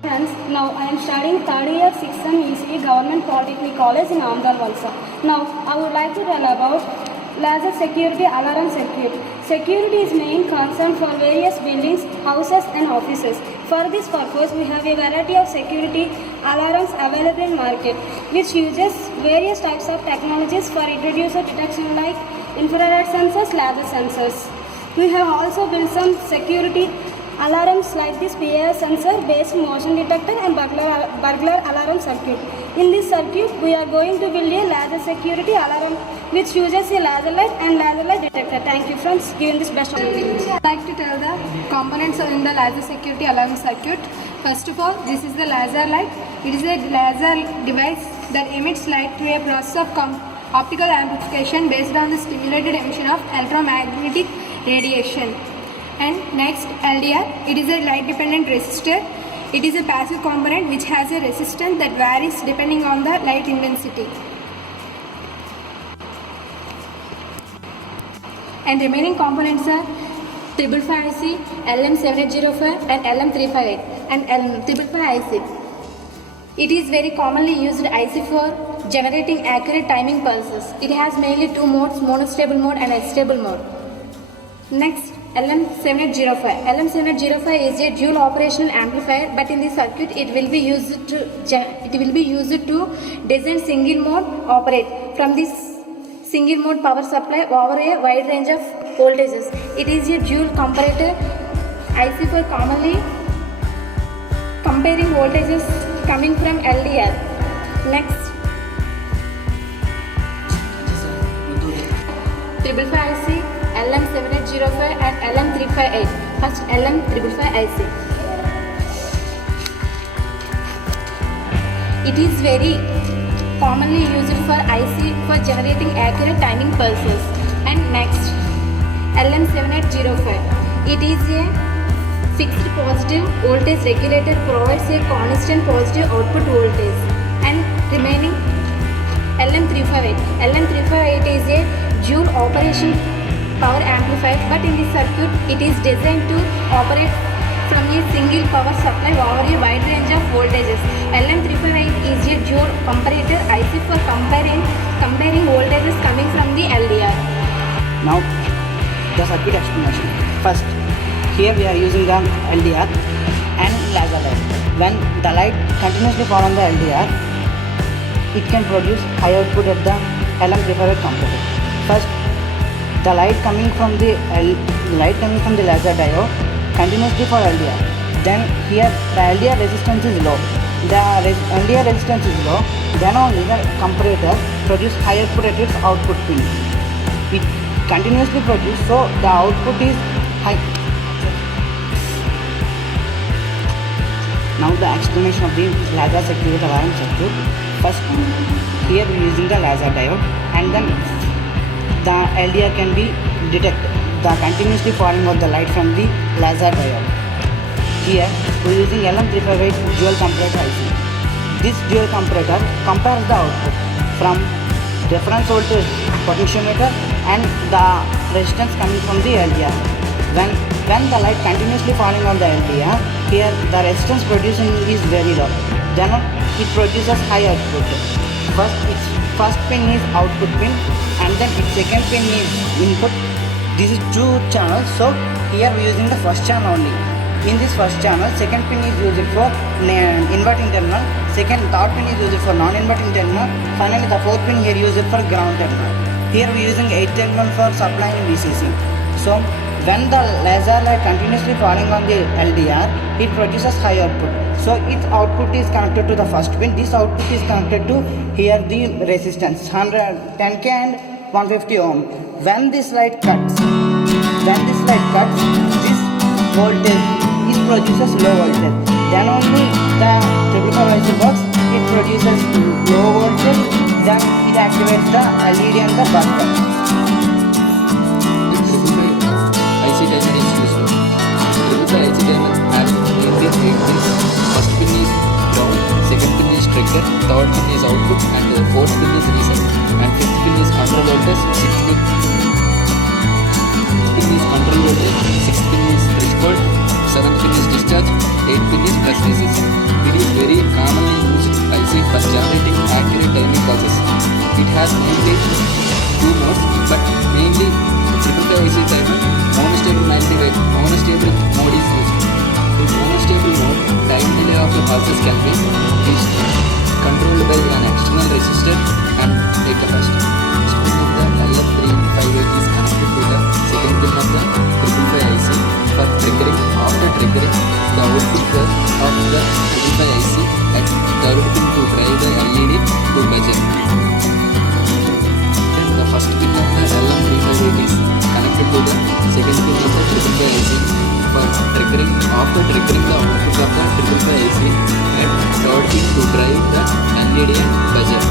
Friends, now I am studying third year 6th sem ECE Government Polytechnic College in Amdal, Valsa. Now I would like to tell about laser security alarm circuit. Security is main concern for various buildings, houses and offices. For this purpose, we have a variety of security alarms available in market, which uses various types of technologies for intruder detection like infrared sensors, laser sensors. We have also built some security alarms like this PIR sensor based motion detector and burglar alarm circuit. In this circuit, we are going to build a laser security alarm which uses a laser light and laser light detector. Thank you friends, giving this best opportunity. I'd like to tell the components in the laser security alarm circuit. First of all, this is the laser light. It is a laser device that emits light through a process of optical amplification based on the stimulated emission of electromagnetic radiation. And next, LDR, it is a light dependent resistor. It is a passive component which has a resistance that varies depending on the light intensity. And remaining components are 555 IC, LM7805 and LM358 and LM555 IC. It is very commonly used IC for generating accurate timing pulses. It has mainly two modes, monostable mode and unstable mode. Next, LM7805. LM7805 is a dual operational amplifier, but in the circuit it will be used to design single mode operate from this single mode power supply over a wide range of voltages. It is a dual comparator IC for commonly comparing voltages coming from LDR. Next, 555 IC, LM7805 and LM358. First, LM355 IC. It is very commonly used for IC for generating accurate timing pulses. And next, LM7805. It is a fixed positive voltage regulator, provides a constant positive output voltage. And remaining, LM358. LM358 is a dual operation power amplifier, but in this circuit it is designed to operate from a single power supply over a wide range of voltages. LM358 is a dual comparator IC for comparing voltages coming from the LDR. Now the circuit explanation. First, here we are using the LDR and laser light. When the light continuously fall on the LDR, it can produce high output at the LM358 comparator. First, the light coming from the laser diode continuously for LDR. Then here the LDR resistance is low. The LDR resistance is low. Then only the comparator produce high output at its output pin. It continuously produce, so the output is high. Now the explanation of the laser security alarm circuit. First, here we are using the laser diode, and then the LDR can be detect the continuously falling of the light from the laser diode. Here we are using LM358 dual comparator IC. This dual comparator compares the output from reference voltage potentiometer and the resistance coming from the LDR. When the light continuously falling on the LDR, here the resistance producing is very low. Then it produces high output. Its first pin is output pin, and then its second pin is input. This is two channels, so here we are using the first channel only. In this first channel, second pin is used for inverting terminal, third pin is used for non-inverting terminal, finally the fourth pin here used for ground terminal. Here we are using 8 terminal for supplying VCC. So when the laser light continuously falling on the LDR, it produces high output. So its output is connected to the first pin. This output is connected to here the resistance 110k and 150 ohm. When this light cuts, this voltage it produces low voltage. Then only the 555 IC works. It produces low voltage. Then it activates the LED and the buzzer. IC timer is useful. The IC timer has mainly 8 pins. First pin is ground, second pin is trigger, third pin is output, and the fourth pin is reset. And fifth pin is control voltage, sixth pin is control voltage, sixth pin is threshold, seventh pin is discharge, eighth pin is plus resistance. it has mainly two modes, but mainly 555 IC diamond monostable mode is used. In monostable mode, time delay of the pulses can be controlled by an external resistor and a capacitor. Spool of the LM358 is connected to the second pin of the 555 IC for triggering. After triggering, the output of the 555 IC at third pin to drive the LED to buzzer. Then the first pin of the LM358 is connected to the second pin of the 555 IC for triggering. After triggering, the output of the 555 IC at third pin to drive the LED and buzzer.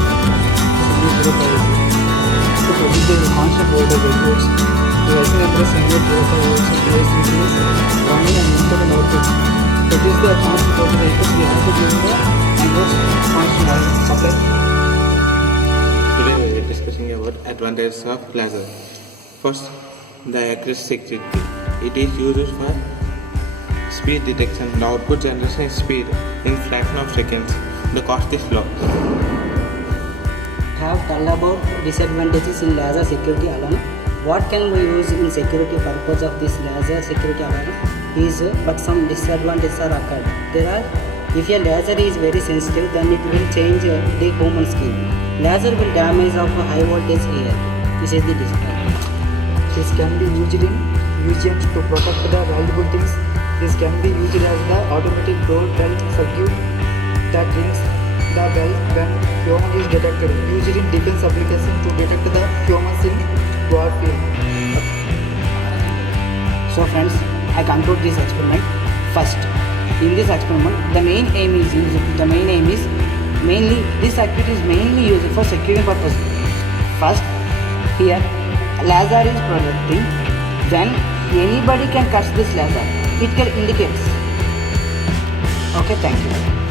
To produce the constant voltage outputs, the IC number is single 05 volts and PS is running and input and output. To produce the constant voltage outputs, we have to give the inverse constant supply. Today we are discussing about advantages of laser. First, the accuracy security. It is used for speed detection. The output generation is speed in fraction of seconds. The cost is low. Have told about disadvantages in laser security alarm. What can we use in security purpose of this laser security alarm is, but some disadvantages are occurred. There are, if a laser is very sensitive, then it will change the human skin. Laser will damage of high voltage hair. This is the disadvantage. This can be used in museums to protect the valuable things. This can be used as the automatic door bell circuit that rings the bell when human is detected. Used in defense application to detect the humans in warfare. So friends, I conclude this experiment. First, in this experiment, the main aim is mainly this circuit is mainly used for securing purpose. First, here laser is projecting. Then anybody can catch this laser. It can indicates. Okay, thank you.